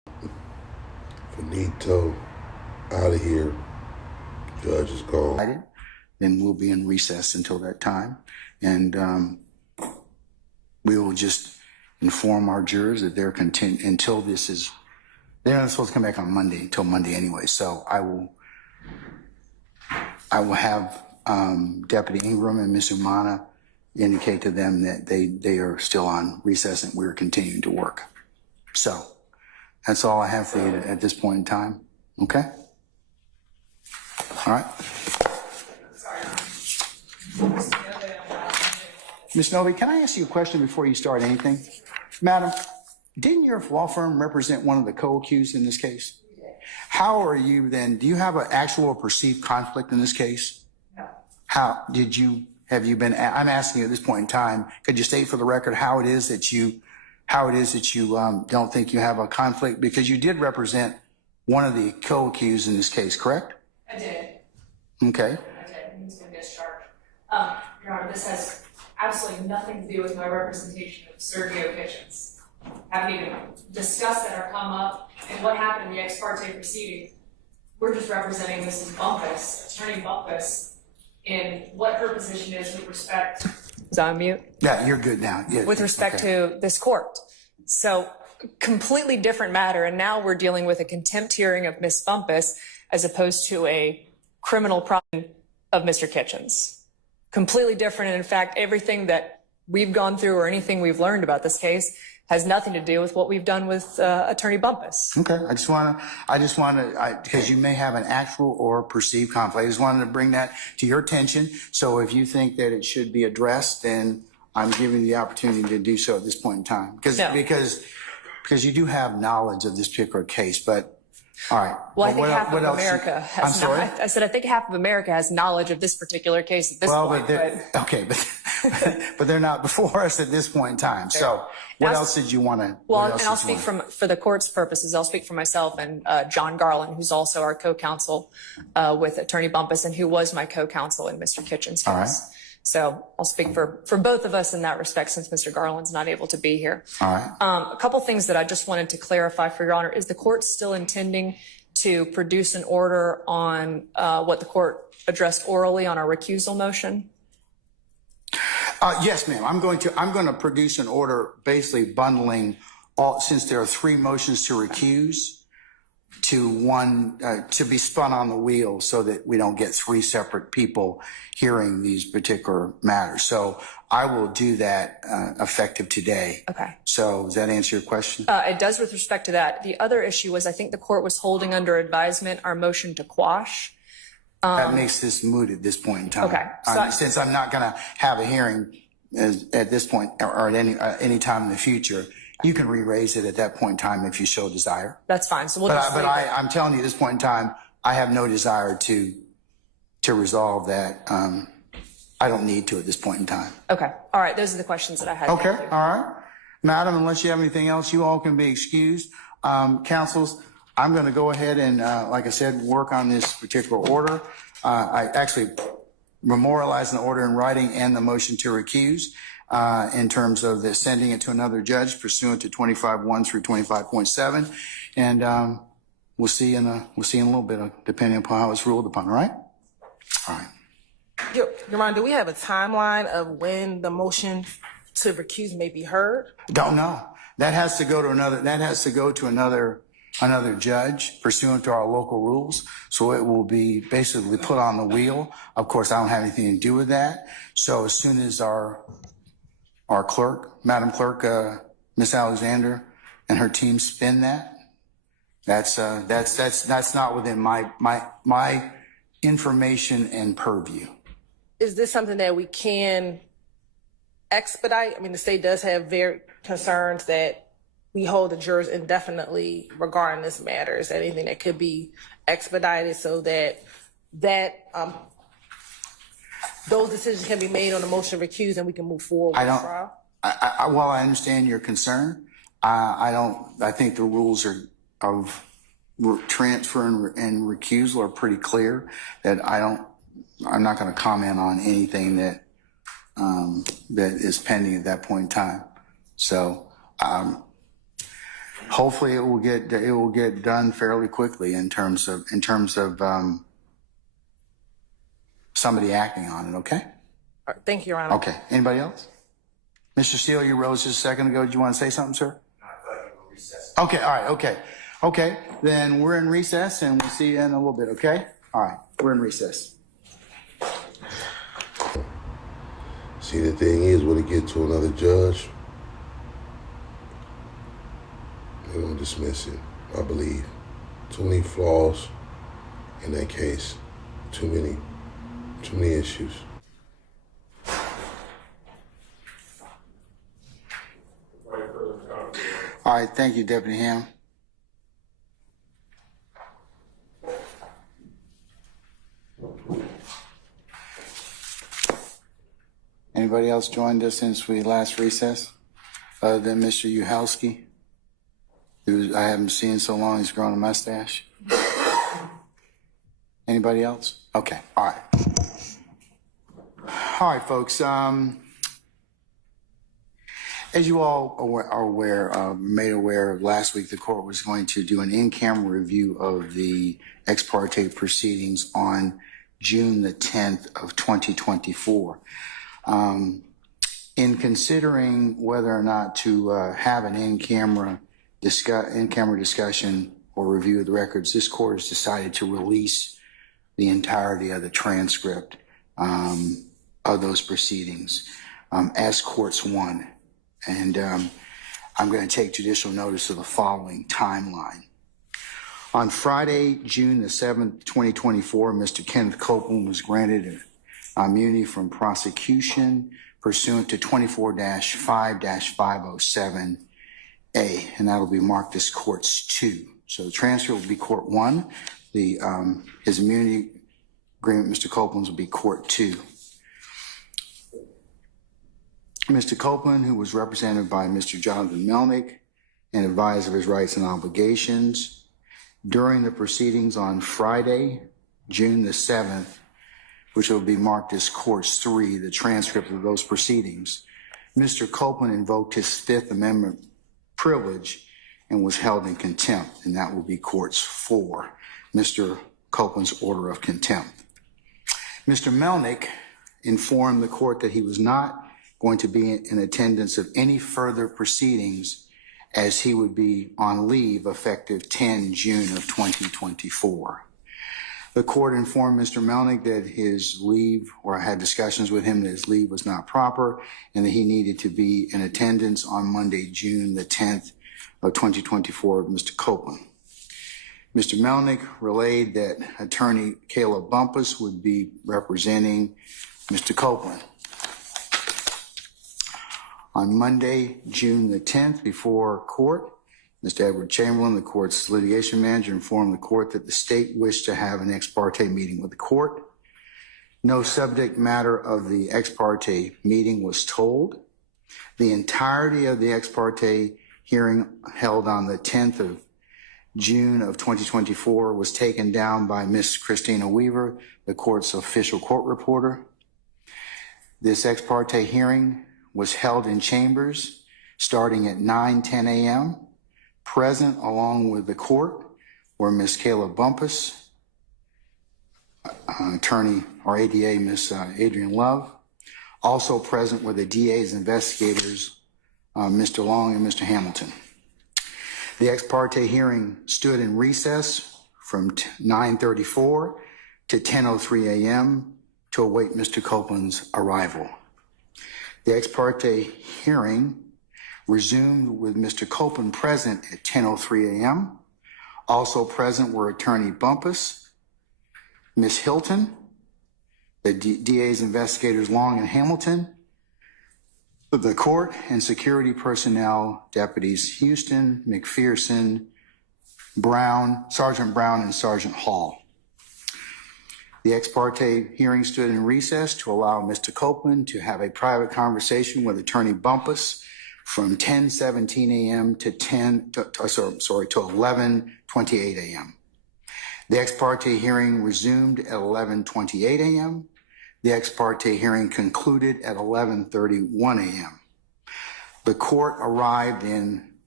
Finito, out of here. Judge is gone. Then we'll be in recess until that time. And we will just inform our jurors that they're content until this is, they're not supposed to come back on Monday, until Monday anyway. So I will have Deputy Ingram and Ms. Umana indicate to them that they are still on recess and we're continuing to work. So that's all I have for you at this point in time. Okay? All right. Ms. Novi, can I ask you a question before you start anything? Madam, didn't your law firm represent one of the co-accused in this case? How are you then, do you have an actual or perceived conflict in this case? No. Have you been, I'm asking you at this point in time, could you state for the record how it is that you don't think you have a conflict? Because you did represent one of the co-accused in this case, correct? I did. Okay. I did. He's been discharged. Your Honor, this has absolutely nothing to do with my representation of Sergio Kitchens. Haven't even discussed that or come up and what happened in the ex parte proceeding. We're just representing Mrs. Bumpus, Attorney Bumpus, in what her position is with respect. Is that on mute? Yeah, you're good now. Yeah, with respect to this court. So completely different matter. And now we're dealing with a contempt hearing of Miss Bumpus as opposed to a criminal problem of Mr. Kitchens. Completely different. And in fact, everything that we've gone through or anything we've learned about this case has nothing to do with what we've done with Attorney Bumpus. Okay, I just want to, because you may have an actual or perceived conflict. I just wanted to bring that to your attention. So if you think that it should be addressed, then I'm giving you the opportunity to do so at this point in time. Because you do have knowledge of this particular case, but all right. Well, I think half of America has. I'm sorry? I said I think half of America has knowledge of this particular case at this point. But they're not before us at this point in time. So what else did you want to? Well, and I'll speak for the court's purposes. I'll speak for myself and John Garland, who's also our co-counsel with Attorney Bumpus and who was my co-counsel in Mr. Kitchens' case. All right. So I'll speak for both of us in that respect since Mr. Garland's not able to be here. All right. A couple things that I just wanted to clarify for Your Honor. Is the court still intending to produce an order on what the court addressed orally on our recusal motion? Yes, ma'am. I'm going to produce an order basically bundling all, since there are 3 motions to recuse, to one to be spun on the wheel so that we don't get 3 separate people hearing these particular matters. So I will do that effective today. Okay. So does that answer your question? It does with respect to that. The other issue was I think the court was holding under advisement our motion to quash. That makes this moot at this point in time. Okay. So since I'm not going to have a hearing at this point or at any time in the future, you can re-raise it at that point in time if you show desire. That's fine. So but I'm telling you at this point in time, I have no desire to resolve that. I don't need to at this point in time. Okay. All right. Those are the questions that I had. Okay. All right. Madam, unless you have anything else, you all can be excused. Counsels, I'm going to go ahead and, like I said, work on this particular order. I actually memorialized the order in writing and the motion to recuse. In terms of the sending it to another judge pursuant to 25.1 through 25.7. And we'll see in a little bit, depending upon how it's ruled upon, all right? All right. Your Honor, do we have a timeline of when the motion to recuse may be heard? Don't know. That has to go to another judge pursuant to our local rules. So it will be basically put on the wheel. Of course, I don't have anything to do with that. So as soon as our clerk, Madam Clerk, Miss Alexander, and her team spin that. That's not within my information and purview. Is this something that we can expedite? I mean, the state does have very concerns that we hold the jurors indefinitely regarding this matter. Is there anything that could be expedited so that those decisions can be made on the motion to recuse and we can move forward with the trial? While I understand your concern, I think the rules of transfer and recusal are pretty clear that I'm not going to comment on anything that is pending at that point in time. So, hopefully it will get done fairly quickly in terms of somebody acting on it. Okay. All right, thank you, Your Honor. Okay. Anybody else? Mr. Steele, you rose just a second ago. Did you want to say something, sir? I thought you were recessed. Okay. All right. Okay. Okay. Then we're in recess, and we'll see you in a little bit. Okay. All right. We're in recess. See, the thing is, when it get to another judge, they're gonna dismiss it. I believe too many flaws in that case. Too many issues. All right. Thank you, Deputy Ham. Anybody else joined us since we last recessed, other than Mr. Uhalski, who I haven't seen so long, he's grown a mustache? Anybody else? Okay, all right. All right, folks. As you all are made aware, last week the court was going to do an in-camera review of the ex parte proceedings on June the 10th of 2024. In considering whether or not to have an in-camera discussion or review of the records, this court has decided to release the entirety of the transcript of those proceedings as courts one. And I'm going to take judicial notice of the following timeline. On Friday, June the 7th, 2024, Mr. Kenneth Copeland was granted immunity from prosecution pursuant to 24-5-507A, and that'll be marked as courts 2. So the transfer will be court 1. His immunity agreement, Mr. Copeland's, will be court 2. Mr. Copeland, who was represented by Mr. Jonathan Melnick and advised of his rights and obligations, during the proceedings on Friday, June the 7th, which will be marked as courts 3, the transcript of those proceedings, Mr. Copeland invoked his Fifth Amendment privilege and was held in contempt, and that will be courts 4, Mr. Copeland's order of contempt. Mr. Melnick informed the court that he was not going to be in attendance of any further proceedings as he would be on leave effective 10 June of 2024. The court informed Mr. Melnick that his leave, or had discussions with him that his leave was not proper and that he needed to be in attendance on Monday, June the 10th of 2024 with Mr. Copeland. Mr. Melnick relayed that attorney Caleb Bumpus would be representing Mr. Copeland. On Monday, June the 10th, before court, Mr. Edward Chamberlain, the court's litigation manager, informed the court that the state wished to have an ex parte meeting with the court. No subject matter of the ex parte meeting was told. The entirety of the ex parte hearing held on the 10th of June of 2024 was taken down by Miss Christina Weaver, the court's official court reporter. This ex parte hearing was held in chambers starting at 9:10 a.m. Present along with the court were Miss Caleb Bumpus, attorney or ADA Miss Adrian Love. Also present were the DA's investigators, Mr. Long and Mr. Hamilton. The ex parte hearing stood in recess from 9:34 to 10:03 a.m. to await Mr. Copeland's arrival. The ex parte hearing resumed with Mr. Copeland present at 10:03 a.m. Also present were attorney Bumpus, Miss Hilton, the DA's investigators Long and Hamilton, the court and security personnel, deputies Houston, McPherson, Brown, Sergeant Brown, and Sergeant Hall. The ex parte hearing stood in recess to allow Mr. Copeland to have a private conversation with attorney Bumpus from 10:17 a.m. to 11:28 a.m. The ex parte hearing resumed at 11:28 a.m. The ex parte hearing concluded at 11:31 a.m. The court arrived in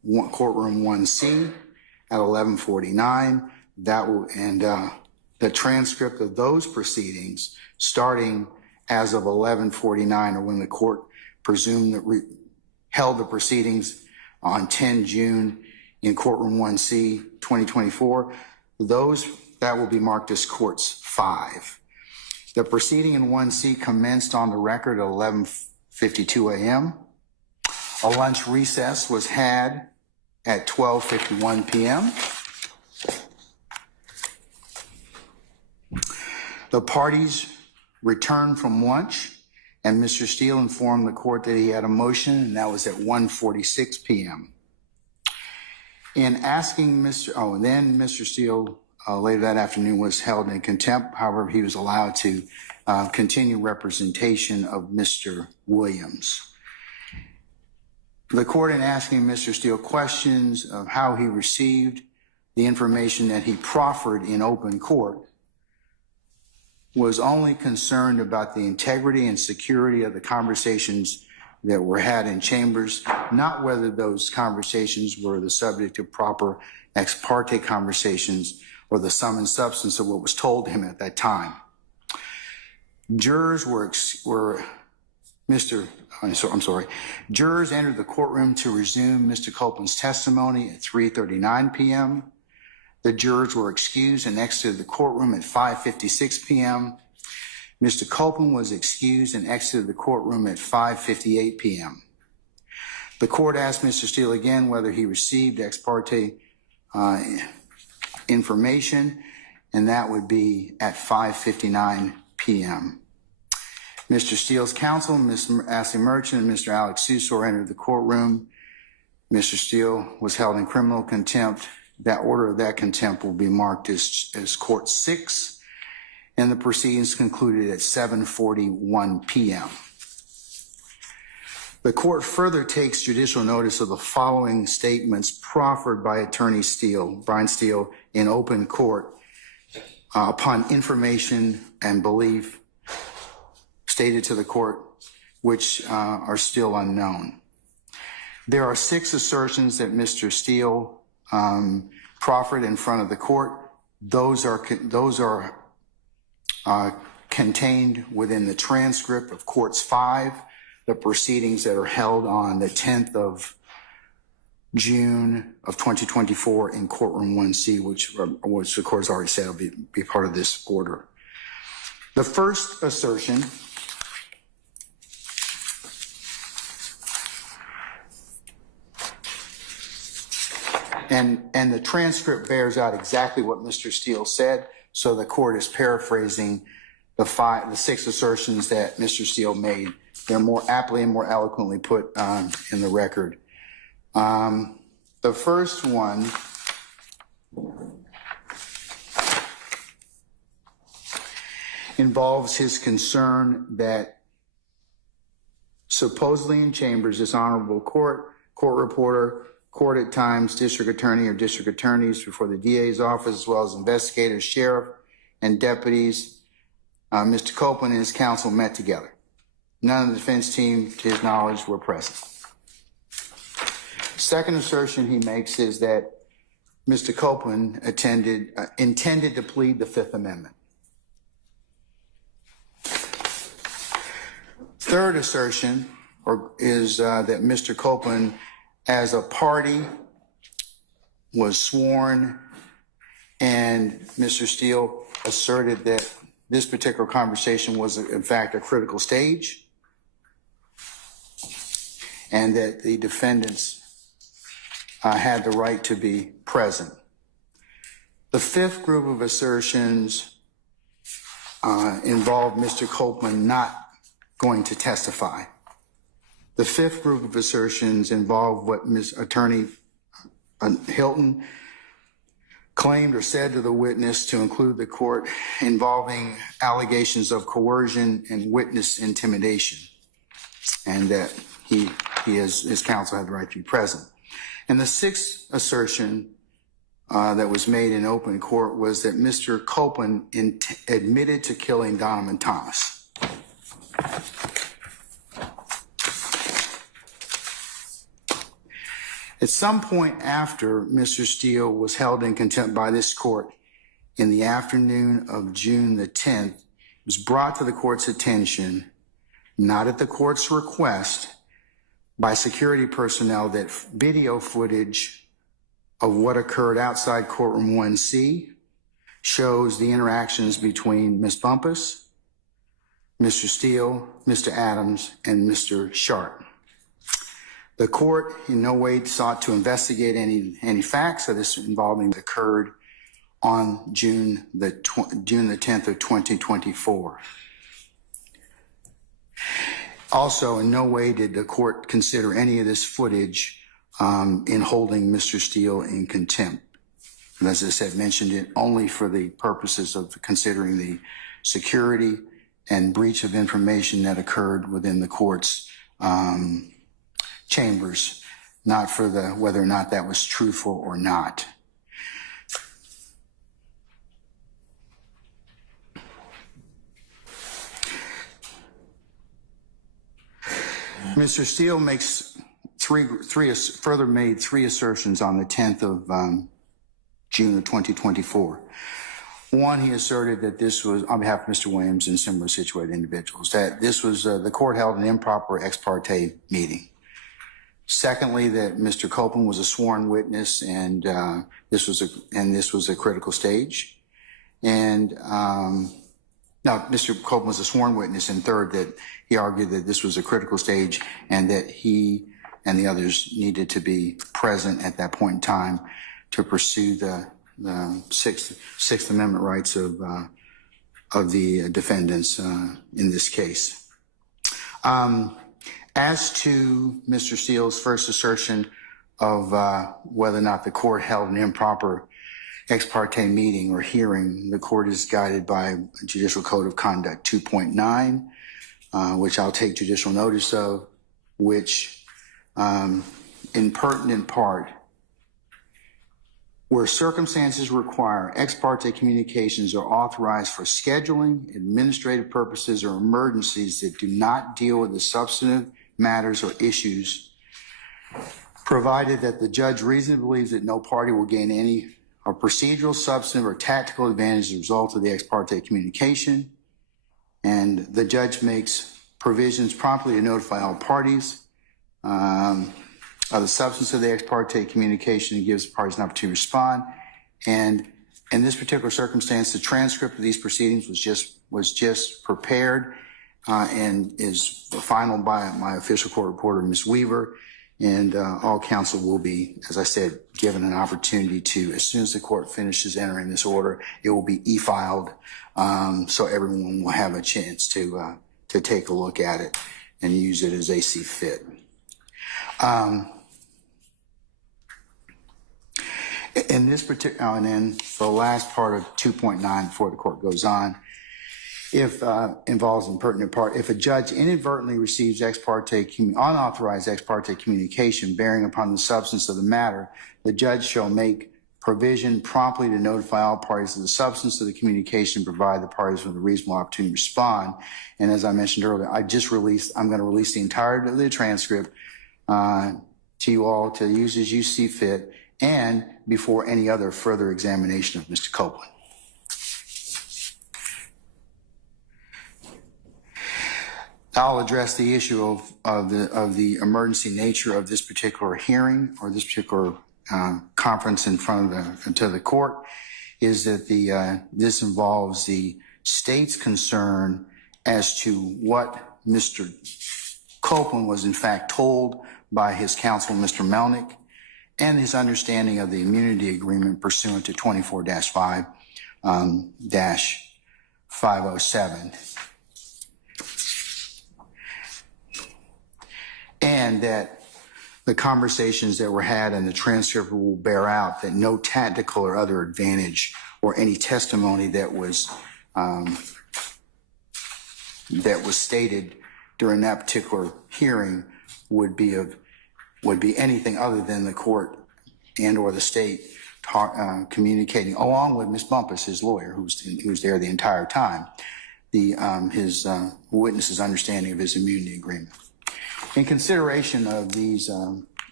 courtroom 1C at 11:49. That will, and the transcript of those proceedings starting as of 11:49, or when the court presumed that held the proceedings on 10 June in courtroom 1C 2024, that will be marked as courts 5. The proceeding in 1C commenced on the record at 11:52 a.m. A lunch recess was had at 12:51 p.m. The parties returned from lunch, and Mr. Steele informed the court that he had a motion, and that was at 1:46 p.m. In asking then Mr. Steele later that afternoon was held in contempt. However, he was allowed to continue representation of Mr. Williams. The court, in asking Mr. Steele questions of how he received the information that he proffered in open court, was only concerned about the integrity and security of the conversations that were had in chambers, not whether those conversations were the subject of proper ex parte conversations or the sum and substance of what was told him at that time. Jurors Jurors entered the courtroom to resume Mr. Copeland's testimony at 3:39 p.m. The jurors were excused and exited the courtroom at 5:56 p.m. Mr. Copeland was excused and exited the courtroom at 5:58 p.m. The court asked Mr. Steele again whether he received ex parte information, and that would be at 5:59 p.m. Mr. Steele's counsel, Ms. Ashley Merchant and Mr. Alex Susor entered the courtroom. Mr. Steele was held in criminal contempt. That order of that contempt will be marked as Court 6, and the proceedings concluded at 7:41 p.m. The court further takes judicial notice of the following statements proffered by Attorney Brian Steele, in open court upon information and belief stated to the court, which are still unknown. There are 6 assertions that Mr. Steele proffered in front of the court. Those are contained within the transcript of Courts 5, the proceedings that are held on the 10th of June of 2024 in courtroom 1C, which the court has already said will be part of this order. The first assertion and the transcript bears out exactly what Mr. Steele said, so the court is paraphrasing the 6 assertions that Mr. Steele made. They're more aptly and more eloquently put in the record. The first one involves his concern that supposedly in chambers, this honorable court reporter, court at times, district attorney or district attorneys before the DA's office, as well as investigators, sheriff, and deputies, Mr. Copeland and his counsel met together. None of the defense team, to his knowledge, were present. Second assertion he makes is that Mr. Copeland intended to plead the Fifth Amendment. Third assertion is that Mr. Copeland, as a party, was sworn, and Mr. Steele asserted that this particular conversation was, in fact, a critical stage, and that the defendants had the right to be present. The fifth group of assertions involved Mr. Copeland not going to testify. The fifth group of assertions involved what Ms. Attorney Hilton claimed or said to the witness, to include the court, involving allegations of coercion and witness intimidation, and that his counsel had the right to be present. And the sixth assertion that was made in open court was that Mr. Copeland admitted to killing Donovan Thomas. At some point after Mr. Steele was held in contempt by this court in the afternoon of June the 10th, it was brought to the court's attention, not at the court's request, by security personnel that video footage of what occurred outside courtroom 1C shows the interactions between Ms. Bumpus, Mr. Steele, Mr. Adams, and Mr. Sharp. The court in no way sought to investigate any facts of this involvement that occurred on June the 10th of 2024. Also, in no way did the court consider any of this footage in holding Mr. Steele in contempt. And as I said, mentioned it only for the purposes of considering the security and breach of information that occurred within the court's chambers, not for whether or not that was truthful or not. Mr. Steele makes further made three assertions on the 10th of June of 2024. One, he asserted that this was, on behalf of Mr. Williams and similar situated individuals, that this was, the court held an improper ex parte meeting. Secondly, that Mr. Copeland was a sworn witness and this was a critical stage. And no, Mr. Copeland was a sworn witness. And third, that he argued that this was a critical stage and that he and the others needed to be present at that point in time to pursue the Sixth Amendment rights of the defendants in this case. As to Mr. Steele's first assertion of whether or not the court held an improper ex parte meeting or hearing, the court is guided by Judicial Code of Conduct 2.9, which I'll take judicial notice of, which in pertinent part, where circumstances require ex parte communications are authorized for scheduling, administrative purposes, or emergencies that do not deal with the substantive matters or issues, provided that the judge reasonably believes that no party will gain any or procedural, substantive, or tactical advantage as a result of the ex parte communication, and the judge makes provisions promptly to notify all parties of the substance of the ex parte communication and gives the parties an opportunity to respond. And in this particular circumstance, the transcript of these proceedings was just prepared and is final by my official court reporter, Ms. Weaver, and all counsel will be, as I said, given an opportunity to, as soon as the court finishes entering this order, it will be e-filed, so everyone will have a chance to take a look at it and use it as they see fit. In this particular, and then the last part of 2.9 before the court goes on, if involves in pertinent part, if a judge inadvertently receives unauthorized ex parte communication bearing upon the substance of the matter, the judge shall make provision promptly to notify all parties of the substance of the communication, provide the parties with a reasonable opportunity to respond. And as I mentioned earlier, I'm going to release the entirety of the transcript to you all to use as you see fit and before any other further examination of Mr. Copeland. I'll address the issue of the emergency nature of this particular hearing or this particular conference in front of the court. Is that this involves the state's concern as to what Mr. Copeland was in fact told by his counsel, Mr. Melnick, and his understanding of the immunity agreement pursuant to 24-5-507. And that the conversations that were had and the transcript will bear out that no tactical or other advantage or any testimony that was stated during that particular hearing would be anything other than the court and or the state communicating, along with Ms. Bumpus, his lawyer, who's there the entire time, his witness's understanding of his immunity agreement. In consideration of these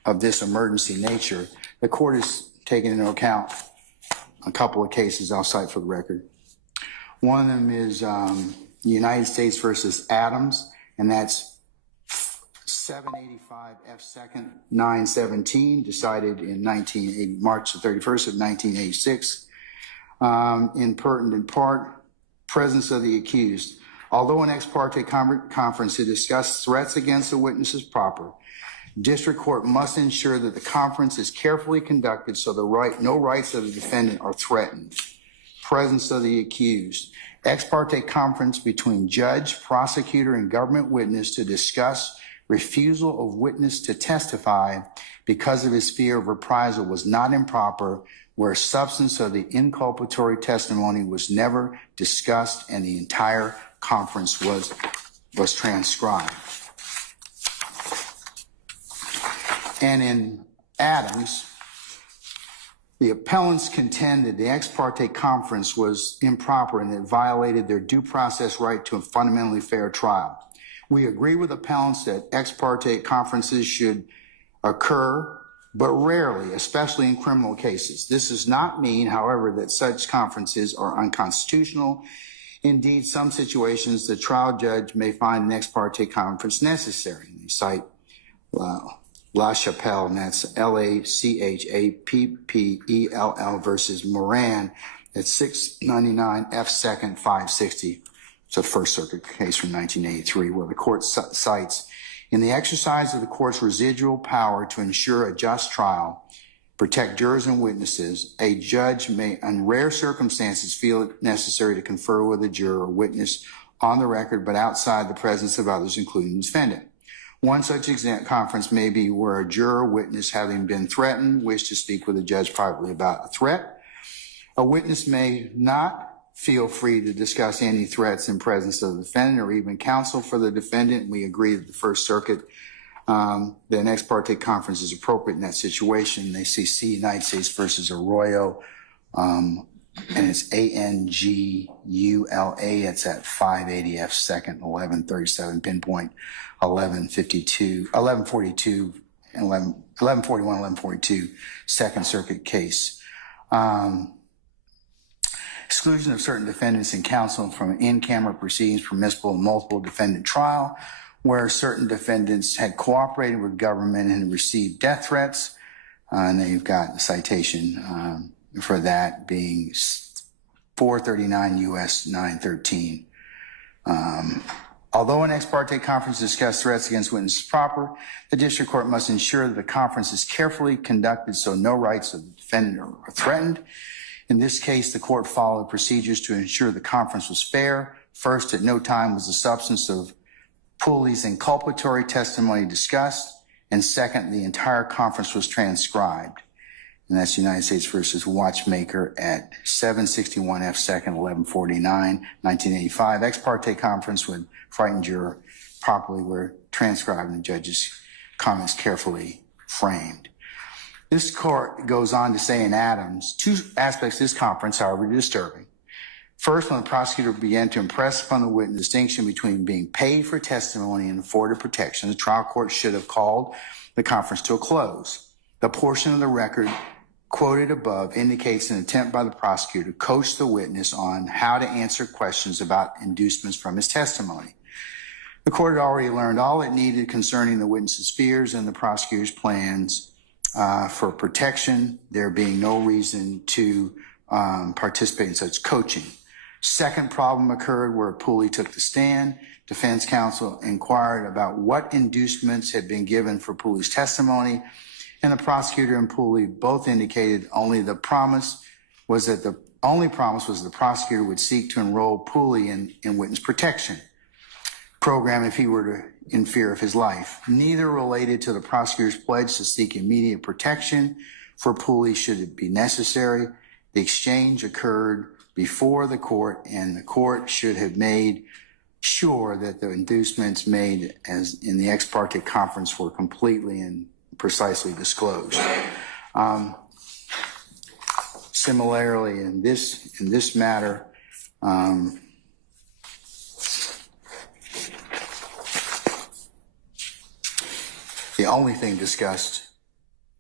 of this emergency nature, the court is taking into account a couple of cases I'll cite for the record. One of them is United States versus Adams, and that's 785 F. 2nd 917, decided in March the 31st of 1986. In pertinent part, presence of the accused. Although an ex parte conference to discuss threats against the witness is proper, district court must ensure that the conference is carefully conducted so no rights of the defendant are threatened. Presence of the accused. Ex parte conference between judge, prosecutor, and government witness to discuss refusal of witness to testify because of his fear of reprisal was not improper, where substance of the inculpatory testimony was never discussed and the entire conference was transcribed. And in Adams, the appellants contend that the ex parte conference was improper and it violated their due process right to a fundamentally fair trial. We agree with appellants that ex parte conferences should occur, but rarely, especially in criminal cases. This does not mean, however, that such conferences are unconstitutional. Indeed, some situations the trial judge may find an ex parte conference necessary. They cite La Chapelle, and that's LACHAPPELL versus Moran at 699 F. 2nd 560. It's a First Circuit case from 1983 where the court cites, in the exercise of the court's residual power to ensure a just trial, protect jurors and witnesses, a judge may, in rare circumstances, feel it necessary to confer with a juror or witness on the record, but outside the presence of others, including the defendant. One such conference may be where a juror or witness, having been threatened, wish to speak with a judge privately about a threat. A witness may not feel free to discuss any threats in presence of the defendant or even counsel for the defendant. We agree that the First Circuit, that an ex parte conference is appropriate in that situation. They see United States versus Arroyo, and it's ANGULA. It's at 580 F. 2nd 1137, pinpoint 1142, and 1141, 1142, Second Circuit case. Exclusion of certain defendants and counsel from in-camera proceedings permissible in multiple defendant trial, where certain defendants had cooperated with government and received death threats. And then you've got a citation for that being 439 U.S. 913. Although an ex parte conference discussed threats against witnesses proper, the district court must ensure that the conference is carefully conducted so no rights of the defendant are threatened. In this case, the court followed procedures to ensure the conference was fair. First, at no time was the substance of Pooley's inculpatory testimony discussed. And second, the entire conference was transcribed. And that's United States versus Watchmaker at 761 F. 2nd 1149, 1985. Ex parte conference with frightened juror properly were transcribed and the judge's comments carefully framed. This court goes on to say in Adams, two aspects of this conference, however, disturbing. First, when the prosecutor began to impress upon the witness the distinction between being paid for testimony and afforded protection, the trial court should have called the conference to a close. The portion of the record quoted above indicates an attempt by the prosecutor to coach the witness on how to answer questions about inducements from his testimony. The court had already learned all it needed concerning the witness's fears and the prosecutor's plans for protection, there being no reason to participate in such coaching. Second problem occurred where Pooley took the stand. Defense counsel inquired about what inducements had been given for Pooley's testimony, and the prosecutor and Pooley both indicated the only promise was the prosecutor would seek to enroll Pooley in witness protection program if he were in fear of his life. Neither related to the prosecutor's pledge to seek immediate protection for Pooley should it be necessary. The exchange occurred before the court, and the court should have made sure that the inducements made as in the ex parte conference were completely and precisely disclosed. Similarly, in this matter, the only thing discussed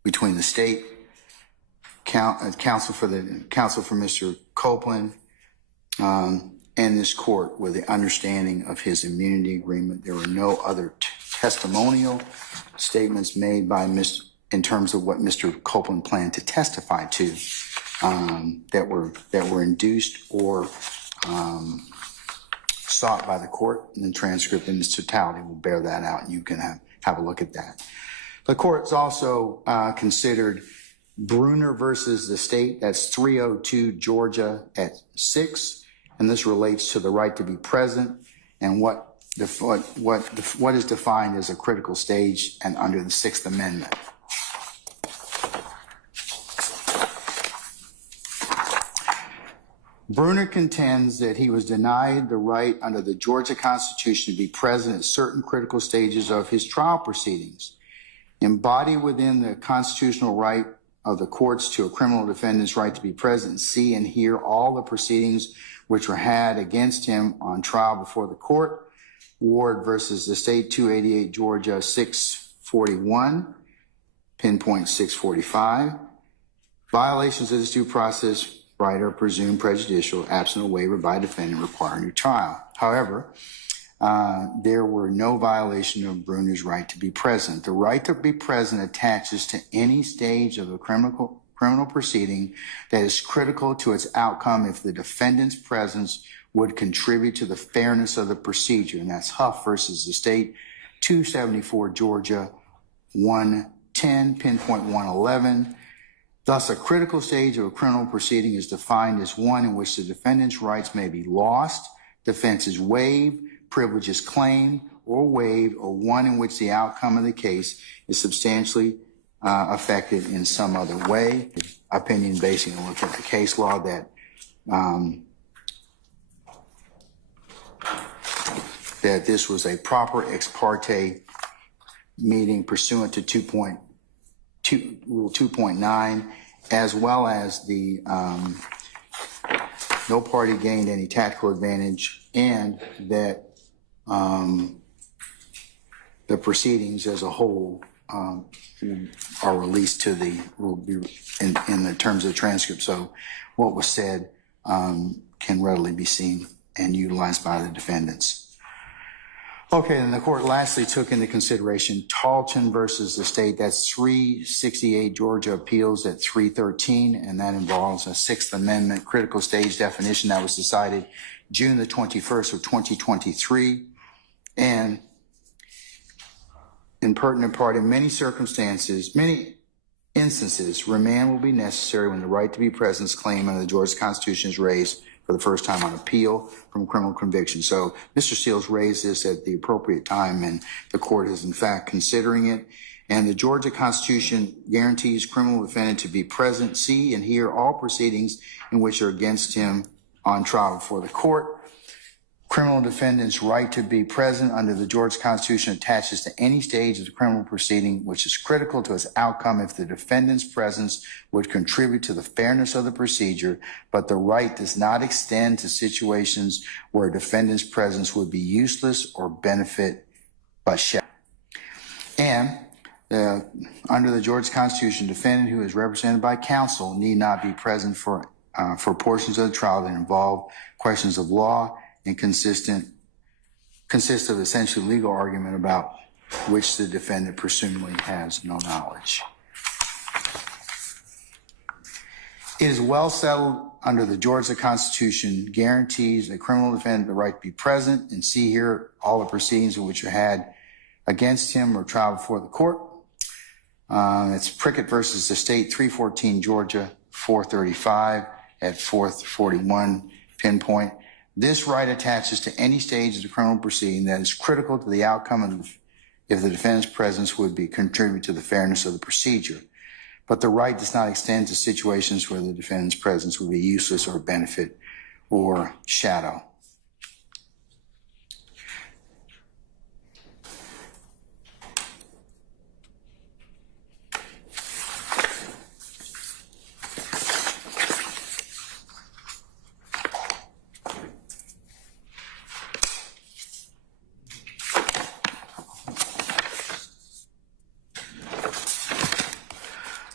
between the state, counsel for Mr. Copeland, and this court with the understanding of his immunity agreement. There were no other testimonial statements made by in terms of what Mr. Copeland planned to testify to that were induced or sought by the court. And the transcript in its totality will bear that out, and you can have a look at that. The court's also considered Bruner versus the state. That's 302 Georgia at 6, and this relates to the right to be present and what is defined as a critical stage and under the Sixth Amendment. Bruner contends that he was denied the right under the Georgia Constitution to be present at certain critical stages of his trial proceedings. Embodied within the constitutional right of the courts to a criminal defendant's right to be present, see and hear all the proceedings which were had against him on trial before the court. Ward versus the state, 288 Georgia 641, pinpoint 645. Violations of this due process right are presumed prejudicial, absent a waiver by defendant requiring a new trial. However, there were no violation of Bruner's right to be present. The right to be present attaches to any stage of a criminal proceeding that is critical to its outcome if the defendant's presence would contribute to the fairness of the procedure. And that's Huff versus the state, 274 Georgia 110, pinpoint 111. Thus, a critical stage of a criminal proceeding is defined as one in which the defendant's rights may be lost, defenses waived, privileges claimed or waived, or one in which the outcome of the case is substantially affected in some other way. Opinion basing on looking at the case law that that this was a proper ex parte meeting pursuant to Rule 2.9, as well as the no party gained any tactical advantage, and that the proceedings as a whole are released will be in the terms of the transcript. So what was said can readily be seen and utilized by the defendants. Okay, and the court lastly took into consideration Talton versus the state. That's 368 Georgia Appeals at 313, and that involves a Sixth Amendment critical stage definition that was decided June the 21st of 2023. And in pertinent part, in many instances, remand will be necessary when the right to be present claim under the Georgia Constitution is raised for the first time on appeal from criminal conviction. So Mr. Seals raised this at the appropriate time, and the court is in fact considering it. And the Georgia Constitution guarantees criminal defendant to be present, see, and hear all proceedings in which are against him on trial before the court. Criminal defendant's right to be present under the Georgia Constitution attaches to any stage of the criminal proceeding which is critical to its outcome if the defendant's presence would contribute to the fairness of the procedure, but the right does not extend to situations where a defendant's presence would be useless or benefit but shall. And under the Georgia Constitution, defendant who is represented by counsel need not be present for portions of the trial that involve questions of law and consist of essentially legal argument about which the defendant presumably has no knowledge. It is well settled under the Georgia Constitution guarantees a criminal defendant the right to be present and see, hear all the proceedings which are had against him or trial before the court. It's Prickett versus the state, 314 Georgia 435 at 441 pinpoint. This right attaches to any stage of the criminal proceeding that is critical to the outcome of if the defendant's presence would be contribute to the fairness of the procedure. But the right does not extend to situations where the defendant's presence would be useless or benefit or shadow.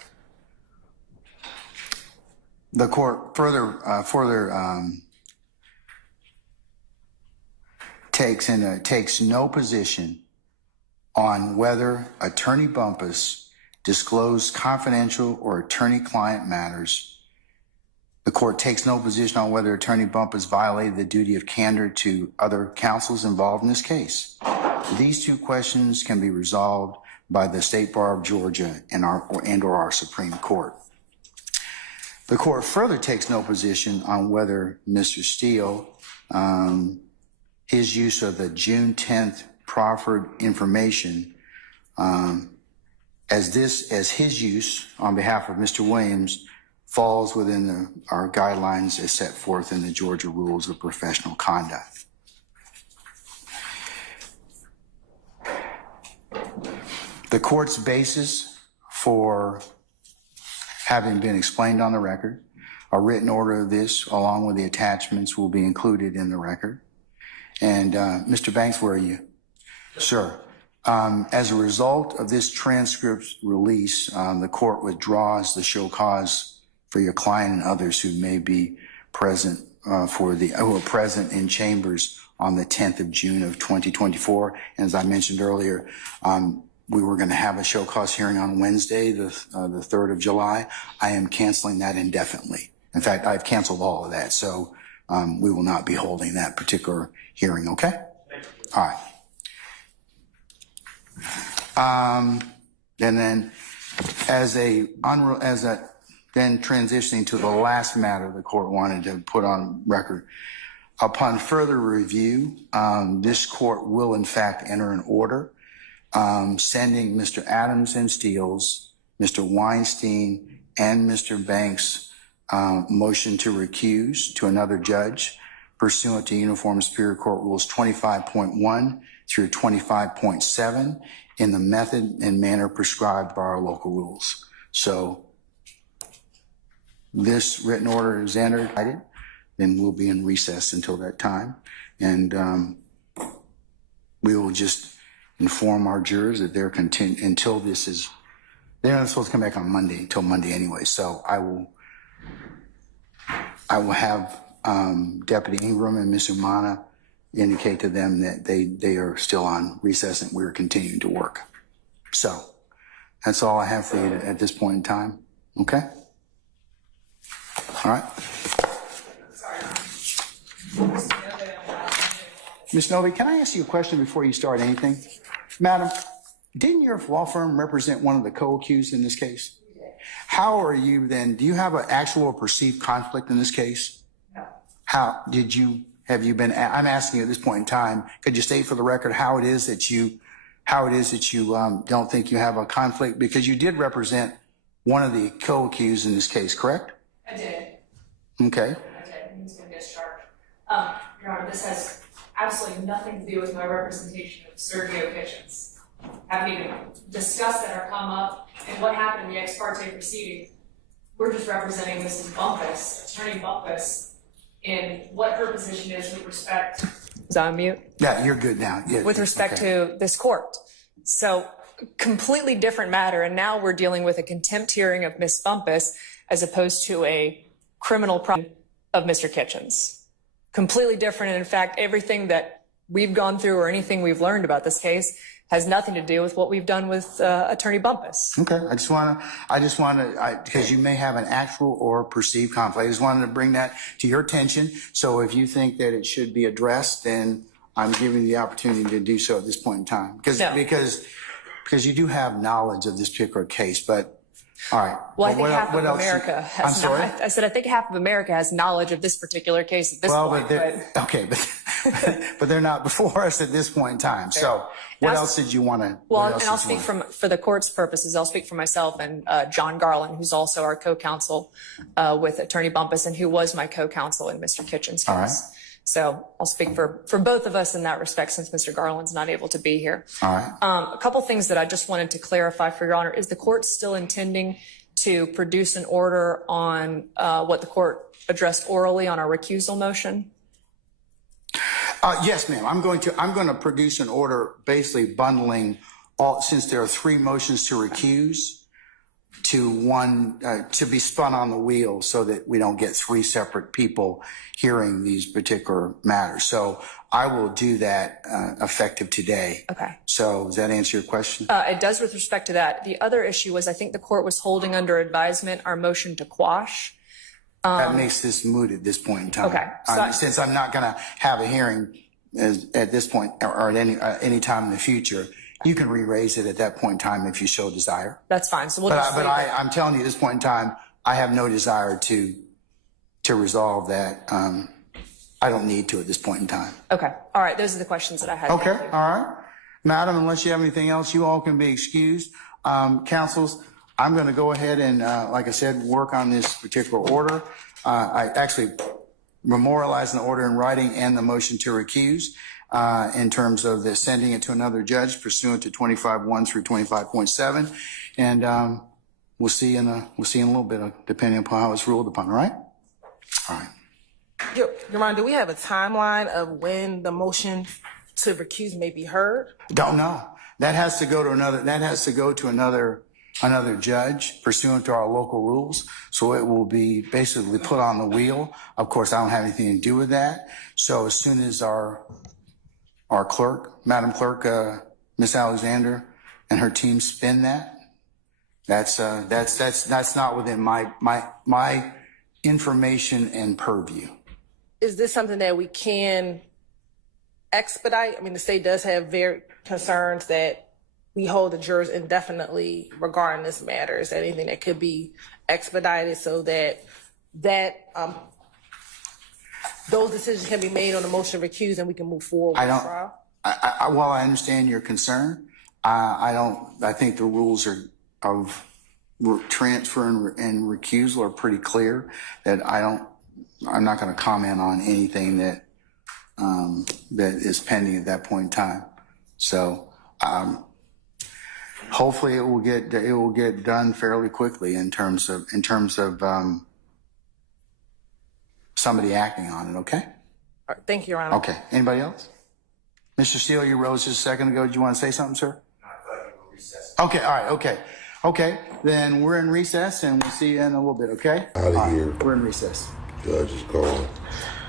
The court further takes no position on whether Attorney Bumpus disclosed confidential or attorney-client matters. The court takes no position on whether Attorney Bumpus violated the duty of candor to other counsels involved in this case. These two questions can be resolved by the State Bar of Georgia and or our Supreme Court. The court further takes no position on whether Mr. Steele, his use of the June 10th proffered information, as his use on behalf of Mr. Williams falls within our guidelines as set forth in the Georgia Rules of Professional Conduct. The court's basis for having been explained on the record, a written order of this, along with the attachments, will be included in the record. And Mr. Banks, where are you? Sir, as a result of this transcript's release, the court withdraws the show cause for your client and others who may be present who are present in chambers on the 10th of June of 2024. And as I mentioned earlier, we were going to have a show cause hearing on Wednesday, the 3rd of July. I am canceling that indefinitely. In fact, I've canceled all of that. So we will not be holding that particular hearing, okay? All right. And then then transitioning to the last matter the court wanted to put on record. Upon further review, this court will in fact enter an order sending Mr. Adams and Steele's, Mr. Weinstein, and Mr. Banks' motion to recuse to another judge pursuant to Uniform Superior Court Rules 25.1 through 25.7 in the method and manner prescribed by our local rules. So this written order is entered, then we'll be in recess until that time. And we will just inform our jurors that they're until this is, they're not supposed to come back on Monday, until Monday anyway. So I will have Deputy Ingram and Ms. Umana indicate to them that they are still on recess and we're continuing to work. So that's all I have for you at this point in time. Okay? All right. Ms. Novi, can I ask you a question before you start anything? Madam, didn't your law firm represent one of the co-accused in this case? How are you then, do you have an actual or perceived conflict in this case? No. Have you been, I'm asking you at this point in time, could you state for the record how it is that you don't think you have a conflict? Because you did represent one of the co-accused in this case, correct? I did. Okay. I did. He was going to get charged. Your Honor, this has absolutely nothing to do with my representation of Sergio Kitchens. Haven't even discussed that or come up and what happened in the ex parte proceeding. We're just representing Mrs. Bumpus, Attorney Bumpus, in what her position is with respect. Is that on mute? Yeah, you're good now. Yeah, with respect to this court. So completely different matter. And now we're dealing with a contempt hearing of Ms. Bumpus as opposed to a criminal problem of Mr. Kitchens. Completely different. And in fact, everything that we've gone through or anything we've learned about this case has nothing to do with what we've done with Attorney Bumpus. Okay, I just want to, because you may have an actual or perceived conflict. I just wanted to bring that to your attention. So if you think that it should be addressed, then I'm giving you the opportunity to do so at this point in time. Because you do have knowledge of this particular case, but all right. Well, I think half of America has not. I said I think half of America has knowledge of this particular case at this point. But they're not before us at this point in time. Fair. So what else did you want to? Well, and I'll speak for the court's purposes. I'll speak for myself and John Garland, who's also our co-counsel with Attorney Bumpus and who was my co-counsel in Mr. Kitchens' case. All right. So I'll speak for both of us in that respect since Mr. Garland's not able to be here. All right. A couple things that I just wanted to clarify for Your Honor. Is the court still intending to produce an order on what the court addressed orally on our recusal motion? Yes, ma'am. I'm going to produce an order basically bundling all, since there are 3 motions to recuse, to be spun on the wheel so that we don't get three separate people hearing these particular matters. So I will do that effective today. Okay. So does that answer your question? It does with respect to that. The other issue was I think the court was holding under advisement our motion to quash. That makes this moot at this point in time. Okay. So Since I'm not going to have a hearing at this point or at any time in the future, you can re-raise it at that point in time if you show desire. that's fine. So we'll But, just leave it. I'm telling you at this point in time, I have no desire to resolve that. I don't need to at this point in time. Okay. All right. Those are the questions that I had. Okay, Thank you. all right. Madam, unless you have anything else, you all can be excused. Counsels, I'm going to go ahead and, like I said, work on this particular order. I actually memorialized the order in writing and the motion to recuse in terms of the sending it to another judge pursuant to 25.1 through 25.7. And we'll see in a little bit, depending upon how it's ruled upon, all right? All right. Your Honor, do we have a timeline of when the motion to recuse may be heard? Don't know. That has to go to another judge pursuant to our local rules. So it will be basically put on the wheel. Of course, I don't have anything to do with that. So as soon as our clerk, Madam Clerk, Miss Alexander and her team spin that, that's not within my information and purview. Is this something that we can expedite? I mean, the state does have very concerns that we hold the jurors indefinitely regarding this matter. Is that anything that could be expedited so that those decisions can be made on the motion of recuse and we can move forward with the trial? While I understand your concern, I think the rules of transfer and recusal are pretty clear that I'm not going to comment on anything that is pending at that point in time. So, hopefully it will get done fairly quickly in terms of somebody acting on it. Okay. All right, thank you, Your Honor. Okay. Anybody else? Mr. Steele, you rose just a second ago. Did you want to say something, sir? No, I thought you were recessed. Okay. All right. Okay. Okay. Then we're in recess and we'll see you in a little bit. Okay. Out of here. We're in recess. Judge is gone.